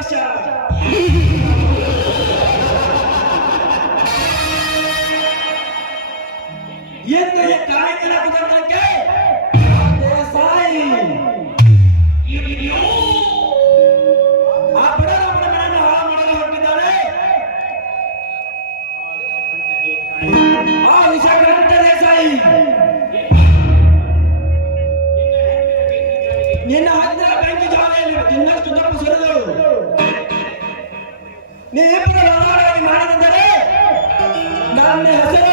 ಅವಕಾಶ. ಎಂದು ಈ ಕಾರ್ಯಕ್ರಮ ಕುಟುಂಬಕ್ಕೆ ದೇಸಾಯಿ ಆ ಬಡವರ ಮನೆಯನ್ನು ಹಾಳು ಮಾಡಲು ಹೊರಟಿದ್ದಾನೆ. ಆ ವಿಷಗ್ರಂಥ ದೇಸಾಯಿ ನಿನ್ನ ಹತ್ತಿರ ಬೆಂಕಿ ಜ್ವಾಲೆಯಲ್ಲಿ ಇನ್ನಷ್ಟು ತಪ್ಪು ಸುರಿದು ನೀವಿಬ್ಬರು ಲಗಾಡಾಗಿ ಮಾಡದಿದ್ದರೆ ನನ್ನ ಹೆಸರು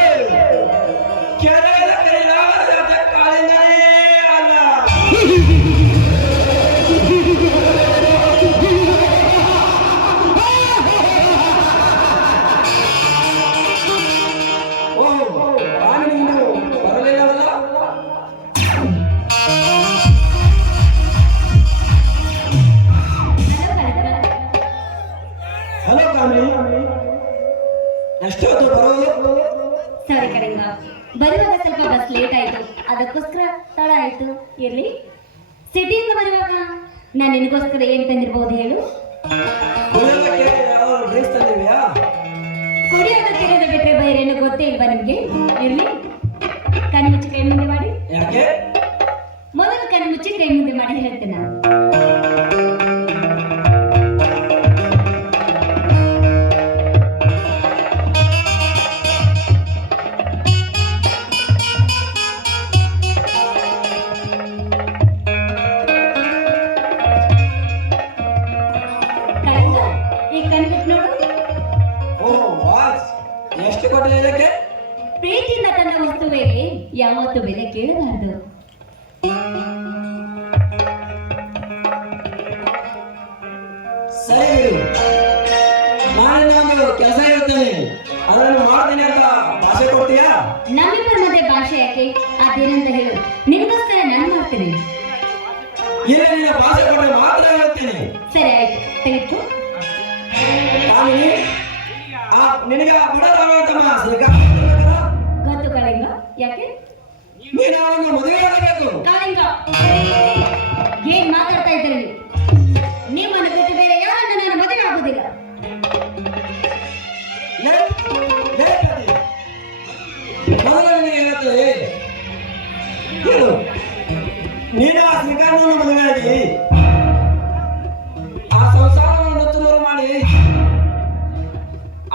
ಕೆರೆಯ ಕೈಲಾಗದ ಕಾಳಿಂಗನೇ ಅಲ್ಲ. ಹಲೋ ಕಾಮಿನಿ, ಎಷ್ಟೊತ್ತು ಬರೋದು? ಸಾರಿ ಕಡೆಂಗ, ಬರುವಾಗ ಸ್ವಲ್ಪ ಬಸ್ ಲೇಟ್ ಆಯ್ತು, ಅದಕ್ಕೋಸ್ಕರ ತಡ ಆಯ್ತು. ಇರ್ಲಿ, ಸಿಟಿಯಿಂದ ಬರುವಾಗ ನಾನು ನಿನಗೋಸ್ಕರ ಏನ್ ತಂದಿರ್ಬೋದು ಹೇಳು? ಕುಡಿಯೋದ ತೆಗೆದು ಬಿಟ್ರೆ ಬೇರೇನು ಗೊತ್ತೇ ಇಲ್ವಾ ನಿಮ್ಗೆ? ಇರ್ಲಿ, ಕಣ್ಣು ಮುಚ್ಚಿ ಕೈ ಮುಂದೆ ಮಾಡಿ. ಮೊದಲು ಕಣ್ಣು ಮುಚ್ಚಿ ಕೈ ಮುಂದೆ ಮಾಡಿ ಹೇಳ್ತೇನೆ ನಾನು. ಪ್ರೀತಿಯಿಂದ ತನ್ನ ವಸ್ತುವೇ ಯಾವತ್ತು ಬೆಲೆ ಕೇಳಬಾರದು. ಸರಿ, ನಾನು ಕೆಲಸ ಇರ್ತೇನೆ, ಅದನ್ನು ಮಾಡ್ತೇನೆ ಅಂತ ಭಾಷೆ ಕೊಡ್ತೀಯಾ? ನಮ್ಮಿಬ್ಬರ ಮಧ್ಯೆ ಭಾಷೆ ಯಾಕೆ? ಅದೇನಂತ ಹೇಳು, ನಿನ್ಗೋಸ್ಕರ ನಾನು ಮಾಡ್ತೇನೆ. ಇಲ್ಲ, ನಿನ್ನ ಭಾಷೆ ಕೊಟ್ಟರೆ ಮಾತ್ರ ಹೇಳ್ತೇನೆ. ಸರಿ ಆಯ್ತು, ತೆಗೆದು ನಿನಗೆ ಗೊತ್ತು ಕಾಳಿಂಗ. ಯಾಕೆ? ನೀನು ಅವನನ್ನು ಮದುವೆ ಆಗಬೇಕು. ಕಾಳಿಂಗ, ಏನ್ ಮಾತಾಡ್ತಾ ಇದ್ದೀರಿ ನೀವು? ನಿಮ್ಮನ್ನು ಬಿಟ್ಟು ಬೇರೆ ಯಾರನ್ನು ನಾನು ಮದುವೆ ಆಗುದಿಲ್ಲ. ನೀನು ಆ ಶ್ರೀಕಾಂತವನ್ನು ಮದುವೆ ಆಗಿ ಆ ಸಂಸಾರವನ್ನು ನುಚ್ಚುನೂರು ಮಾಡಿ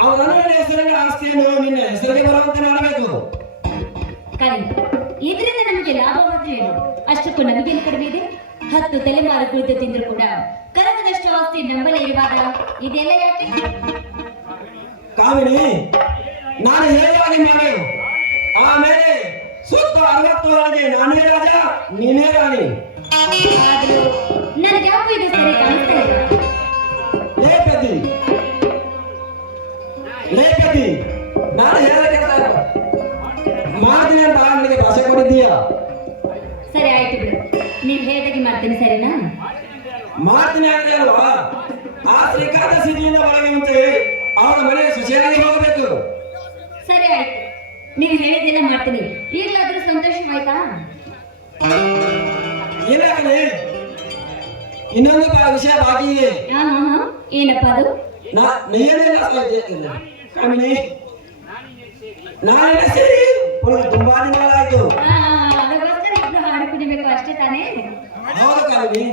ಅವರನ್ನ ಹೆಸರಿನ ಆಸ್ತಿಯನ್ನು ನಿನ್ನ ಹೆಸರಿಗೆ ಬರುವಂತೆ ಮಾಡಬೇಕು. ಕಾಳಿಂಗ, ಇದರಿಂದ ನಮಗೆ ಲಾಭ ಮಾತ್ರ ಏನು? ಅಷ್ಟಕ್ಕೂ ನಮಗೇನು ಕಡಿಮೆ ಇದೆ? 10 ತಲೆಮಾರು ಕುಳಿತು ತಿಂದ್ರು ಕೂಡ ಕರಗದಷ್ಟು ಆಸ್ತಿ ನಂಬಲೇ ಇರುವಾಗ ಇದೆಲ್ಲ ಯಾಕೆ? ಕಾಮಿನಿ, ನಾನು ಹೇಳುವಾಗೆ ಮಾಡು. ಆಮೇಲೆ ಸುತ್ತ 60 ಒಳಗೆ ನಾನೇ ರಾಜ, ನೀನೇ ರಾಣಿ. ಆದರೂ ನನಗೆ ಯಾಕೋ ಇದು ಸರಿ ಕಾಣಿಸ್ತಾ ಇಲ್ಲ. ಲೇಖತಿ, ನಾನು ಹೇಳಕ್ಕೆ ಮಾಡ್ತೀನಿ ಅಂತ ನನಗೆ ಭಾಷೆ ಕೊಟ್ಟಿದ್ದೀಯಾ? ಸರಿ ಆಯ್ತು ಬಿಡು, ನೀವ್ ಹೇಳ್ದಾಗೆ ಮಾಡ್ತೀನಿ. ಸರಿನಾ? ಮಾಡ್ತೀನಿ ಅಂದ್ರೆ ಅಲ್ವಾ? ಆ ಶ್ರೀಕಾಂತ ಸಿಟಿಯಿಂದ ಒಳಗೆ ಮುಂಚೆ ಅವರ ಮನೆ ಸುಶೇರಾಗಿ ಹೋಗಬೇಕು. ಸರಿ ಆಯ್ತು, ನೀವು ಹೇಳಿದ್ದೆಲ್ಲ ಮಾಡ್ತೀನಿ. ಈಗಲಾದ್ರೂ ಸಂತೋಷವಾಯ್ತಾ? ಇಲ್ಲ ಕಣೆ, ಇನ್ನೊಂದು ವಿಷಯ ಬಾಕಿ ಇದೆ. ಏನಪ್ಪ ಅದು? ಕಾಮಿನಿ, ನಾಳೆಲ್ಲ ಸೇರಿ ತುಂಬಾ ದಿನಗಳಾಯ್ತು. ಅದಕ್ಕೋಸ್ಕರ ಇಬ್ರು ಹಾಡು ಕುಡಿಬೇಕು ಅಷ್ಟೇ ತಾನೇ? ಹೌದು ಕಾಮಿನಿ.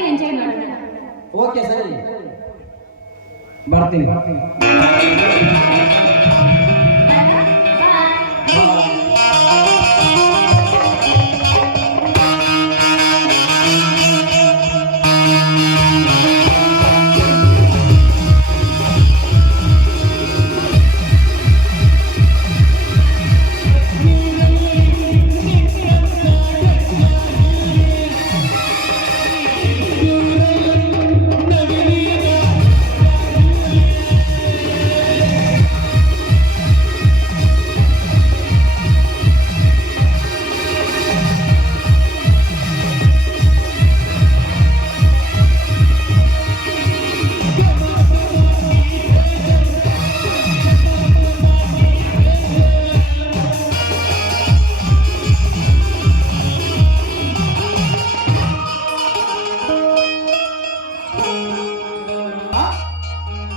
ನಾವಿಬ್ರು ಎಂಜಾಯ್ ಮಾಡೋಣ. ಓಕೆ ಸರಿ, ಬರ್ತೀನಿ.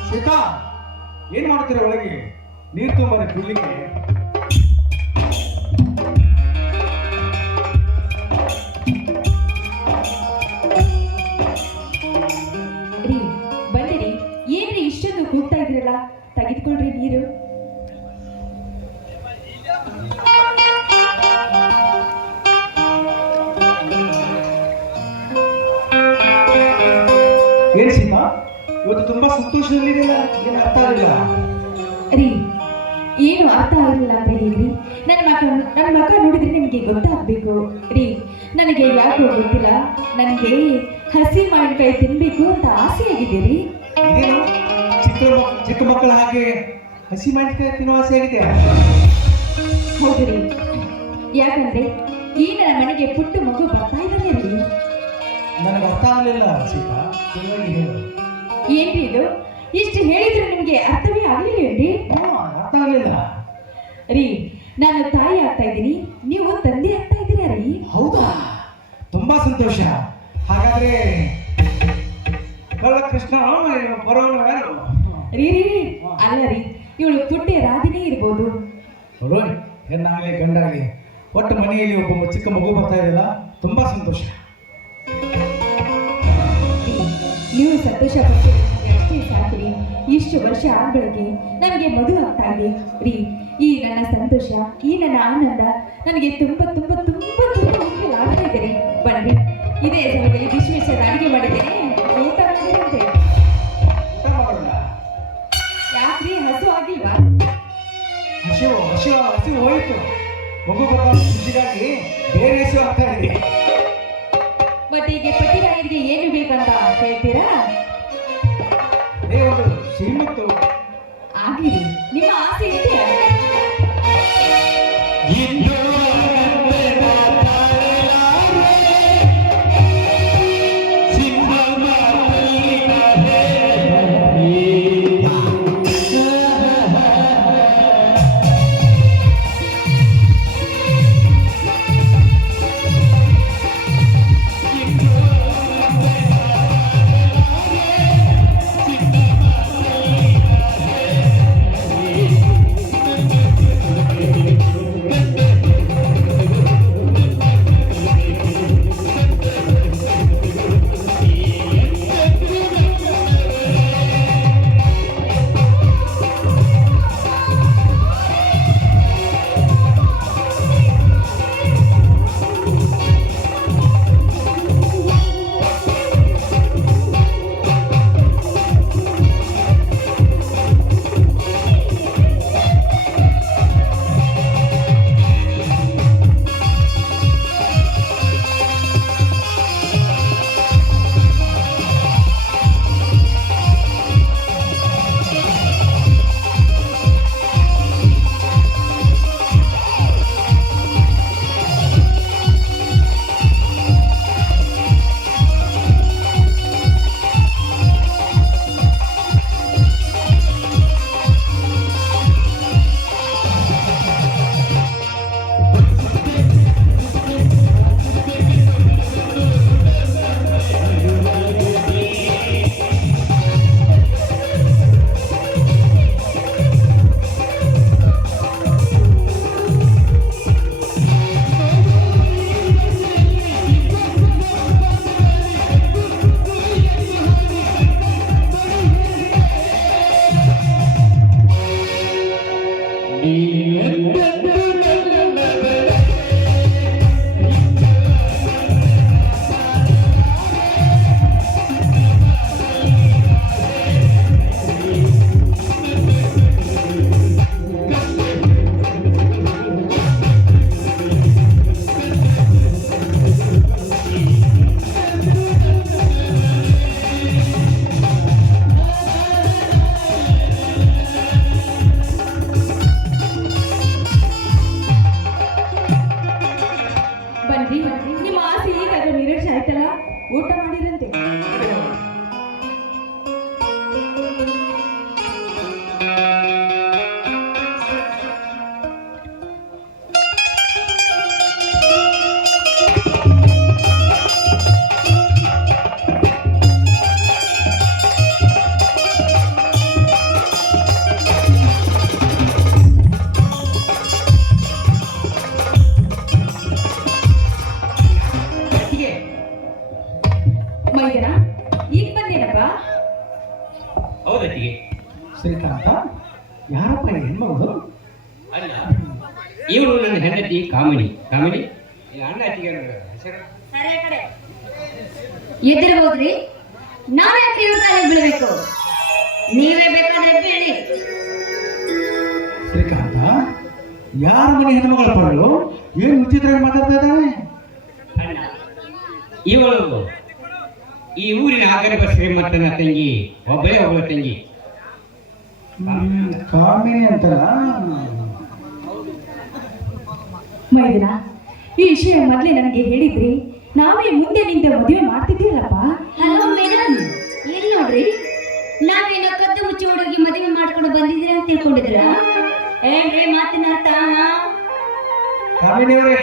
ಸೀತಾ, ಏನ್ ಮಾಡ್ತೀರ ಒಳಗೆ? ನೀರು ತುಂಬಾನೆ ಕುಡ್ಲಿಕ್ಕೆ. ರೀ ಬನ್ನಿರಿ, ಏನ್ರಿ ಇಷ್ಟೊಂದು ಕೂಗ್ತಾ ಇದ್ರಲ್ಲ, ತೆಗೆದುಕೊಳ್ರಿ ನೀರು. ಏನ್ ಸೀತಾ, ಇವತ್ತು ತುಂಬಾ ಸಂತೋಷದಲ್ಲಿದೆಯಲ್ಲ, ಏನ್ ಅರ್ಥ ಆಗಿಲ್ಲ? ರೀ ಏನು ಅರ್ಥ ಆಗಿಲ್ಲ ಅಂತ ಹೇಳಿ, ನನ್ನ ಮಗ ನೋಡಿದ್ರೆ ನಿಮಗೆ ಗೊತ್ತಾಗ್ಬೇಕು ರೀ. ನನಗೆ ಯಾಕೋ ಗೊತ್ತಿಲ್ಲ, ನನಗೆ ಹಸಿ ಮಾವಿನಕಾಯಿ ತಿನ್ಬೇಕು ಅಂತ ಆಸೆ ಆಗಿದೆ ರೀ. ಇದೇನು ಚಿಕ್ಕ ಮಕ್ಕಳ ಹಾಗೆ ಹಸಿ ಮಾವಿನಕಾಯಿ ತಿನ್ನೋ ಆಸೆ ಆಗಿದೆ? ಹೌದು ರೀ, ಯಾಕಂದ್ರೆ ಈ ನನ್ನ ಮನೆಗೆ ಪುಟ್ಟ ಮಗು ಬರ್ತಾ ಇದ್ದಾನೆ ರೀ. ನನಗೆ ಅರ್ಥ ಆಗಲಿಲ್ಲ ಸೀತಾ, ಚೆನ್ನಾಗಿ ಹೇಳು. ಏನ್ರಿ ಇದು? ಇಷ್ಟು ಹೇಳಿದ್ರೆ ನಿಮ್ಗೆ ಅರ್ಥವೇ ಆಗ್ಲಿಲ್ಲೇನ್ರಿ? ಅರ್ಥ ಆಗಲಿಲ್ಲ ರೀ, ನಾನು ತಾಯಿ ಆಗ್ತಾ ಇದ್ದೀನಿ, ನೀವು ತಂದೆ ಆಗ್ತಾ ಇದ್ದೀರಾ ರೀ. ಹೌದಾ? ತುಂಬಾ ಸಂತೋಷ. ಹಾಗಾದ್ರೆ ಕಳ್ಳ ಕೃಷ್ಣ ಬರೋಣ ಯಾರು? ರೀ ರೀ ರೀ, ಅಲ್ಲ ರೀ, ಇವಳು ಪುಟ್ಟೆ ರಾಧಿನೇ ಇರ್ಬೋದು. ಬರೋಣ, ಹೆಣ್ಣಾಗಲಿ ಗಂಡಾಗಲಿ ಒಟ್ಟು ಮನೆಯಲ್ಲಿ ಒಬ್ಬ ಚಿಕ್ಕ ಮಗು ಬರ್ತಾ ಇದೆಯಲ್ಲ, ತುಂಬಾ ಸಂತೋಷ. ನೀವು ಸಂತೋಷ ಪಡ್ತೀರಿ ಅಷ್ಟೇ ಸಾಕು ರೀ. ಇಷ್ಟು ವರ್ಷ ಆದ್ಬಳಿಕೆ ನನಗೆ ಮದುವೆ ಆಗ್ತಾ ಇದೆ ರೀ. ಈ ನನ್ನ ಸಂತೋಷ, ಈ ನನ್ನ ಆನಂದ ನನಗೆ ತುಂಬಾ ತುಂಬಾ ತುಂಬಾ ತುಂಬಾ ಮುಖ್ಯವಾಗ್ತಾ ಇದೆ ರೀ. ಬನ್ನಿ, ಇದೇ ಸಮಯದಲ್ಲಿ ಬಿಸಿ ಬಿಸಿಯಾದ ಅಡಿಗೆ ಮಾಡಿದ್ದೇನೆ, ಊಟ ಮಾಡಿದಂತೆ. ಊಟ ಮಾಡೋಣ. ಯಾಕ್ರಿ, ಹಸು ಆಗಿಲ್ವಾ? ಹಸಿವು ಹೋಯ್ತು. ಮಗು ಬರ್ತಾ ಖುಷಿಗಾಗಿ ಬೇರೆ ಹಸಿವು ಆಗ್ತಾ ಇದೆ. ಮತ್ತೆ ಈಗ ಪತಿರಾಯರಿಗೆ ಏನು ಬೇಕಂತ ಹೇಳ್ತೀರಾ? ಒಂದು ಶ್ರೀಮಂತು ಆಗ್ಲಿ, ನಿಮ್ಮ ಆಸೆ ಇದೆಯಾ? ಏನಪ್ಪ? ಹೌದತ್ತಿಗೆ. ಶ್ರೀಕಾಂತ ಯಾರಪ್ಪ ಈ ಹೆಣ್ಮಗಳು? ಅಲ್ಲ, ಇವಳು ನನ್ನ ಹೆಂಡತಿ ಕಾಮಿನಿ. ಕಾಮಿನಿ ಈ ಅಣ್ಣ ಅತ್ತಿಗೆ ಹೆಸರು ಎದುರ್ಬೋದ್ರಿ, ನಾವ್ ಯಾಕೆ ಇವ್ರ ಕಾಲಿಗೆ ಬೀಳ್ಬೇಕು? ನೀವೇ ಬೇಕಾದ್ರೆ ಬೀಳಿ. ಶ್ರೀಕಾಂತ ಯಾರ ಮನೆ ಹೆಣ್ಮಗಳ ಪಡಲು ಏನು ವಿಚಿತ್ರ ಮಾತಾಡ್ತಾ ಇದ್ದಾನೆ? ಅಣ್ಣ, ಇವಳು ಈ ಊರಿನ ಆಗರ್ಭ ಶ್ರೀಮಂತನ ತಂಗಿ, ಒಬ್ಬಳೇ ಒಬ್ಬಳ ತಂಗಿ. ಕಾಮಿನಿ ಅಂತಲ್ಲ. ಮೈದಿನ, ಈ ವಿಷಯ ಮೊದಲೇ ನನಗೆ ಹೇಳಿದ್ರಿ, ನಾವೇ ಮುಂದೆ ನಿಂತ ಮದುವೆ ಮಾಡ್ತಿದ್ದೀರಲ್ಲಪ್ಪ. ಹಲೋ ಮೇಡಮ್, ಇಲ್ಲಿ ನೋಡ್ರಿ, ನಾವೇನೋ ಕದ್ದು ಮುಚ್ಚಿ ಹುಡುಗಿ ಮದುವೆ ಮಾಡ್ಕೊಂಡು ಬಂದಿದ್ದೀರ ಅಂತ ತಿಳ್ಕೊಂಡಿದ್ರ? ಏನ್ರಿ ಮಾತಿನ ಅರ್ಥ? ಕಾಮಿನಿಯವರೇ,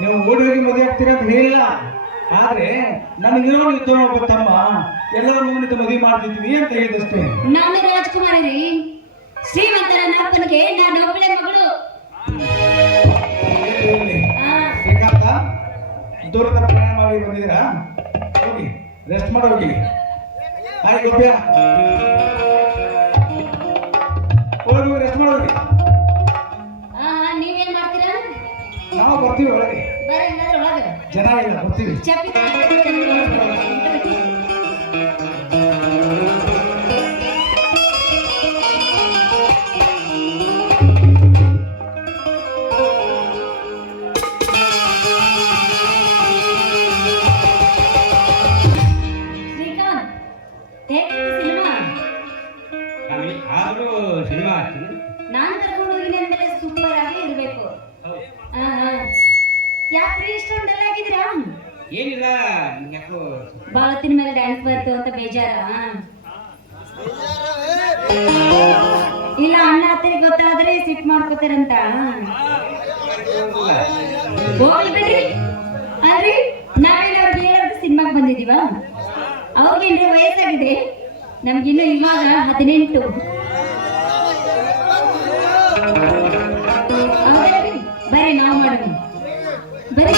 ನೀವು ಓಡಿ ಹೋಗಿ ಮದುವೆ ಆಗ್ತೀರಾ ಅಂತ ಹೇಳಿಲ್ಲ. ಆದ್ರೆ ನನಗಿರೋ ಇದ್ದವ ಒಬ್ಬ ತಮ್ಮ, ಎಲ್ಲರ ಮುಂದೆ ಮದುವೆ ಮಾಡ್ತಿದ್ವಿ ಅಂತ ಹೇಳಿದಷ್ಟೇ. ನಾನು ರಾಜ್ಕುಮಾರಿ ರೀ, ಶ್ರೀಮಂತರ ಅಪ್ಪನಿಗೆ ನಾನು ಒಬ್ಬಳೆ ಮಗಳು. ಆ, ಶ್ರೀಕಾಂತ, ದೂರದ ಪ್ರಯಾಣ ಮಾಡಿ ಬಂದಿದ್ದೀರಾ? ಹೋಗಿ ರೆಸ್ಟ್ ಮಾಡಿ ಹೋಗಿ. ಆಯ್ತು ಗೋಪ್ಯ, ಹೋಗಿ ರೆಸ್ಟ್ ಮಾಡೋಗಿ. ನೀವೇನ್ ಮಾಡ್ತೀರಾ? ನಾವು ಬರ್ತೀವಿ ಒಳಗೆ. ಬರ ಏನಾದ್ರು ಒಳಗೆ ಜನ ಇಲ್ಲ, ಬರ್ತೀವಿ. ಚಪ್ಪಿ ಶ್ರೀಕಾಂತ್, ಹೇಗಿತ್ತು ಸಿನಿಮಾ? ಕಾಮಿನಿ ಆದರೂ ಸಿನಿಮಾ ನಾನ್ ಕರ್ಕೊಂಡು ಹೋಗಿನಿ ಅಂದ್ಮೇಲೆ ಸೂಪರ್ ಆಗಿ ಇರ್ಬೇಕು. ಯಾಕ್ರಿ ಇಷ್ಟೊಂದೆಲ್ಲ ಆಗಿದ್ದೀರಾ? ಏನಿಲ್ಲ, ಯಾಕೋ ಬಾಳತಿನ ಮೇಲೆ ಡ್ಯಾನ್ಸ್ ಬರ್ತು ಅಂತ ಬೇಜಾರ? ಇಲ್ಲ ಅಣ್ಣ ಅತ್ತೆ ಗೊತ್ತಾದ್ರೆ ಸಿಟ್ ಮಾಡ್ಕೋತಾರಂತ. ಹೋಗ್ಲಿ ಬಿಡ್ರಿ. ಅಲ್ರಿ, ನಾವೇನು ಅವ್ರಿಗೆ ಹೇಳೋದು ಸಿನಿಮಾಗೆ ಬಂದಿದೀವ? ಅವ್ರಿಗೇನ್ರಿ ವಯಸ್ಸಾಗಿದೆ, ನಮ್ಗಿನ್ನು ಇವಾಗ 18. ಹೌದಲ್ರಿ? ಬರ್ರಿ ನಾವು ಮಾಡೋಣ, ಬರ್ರಿ.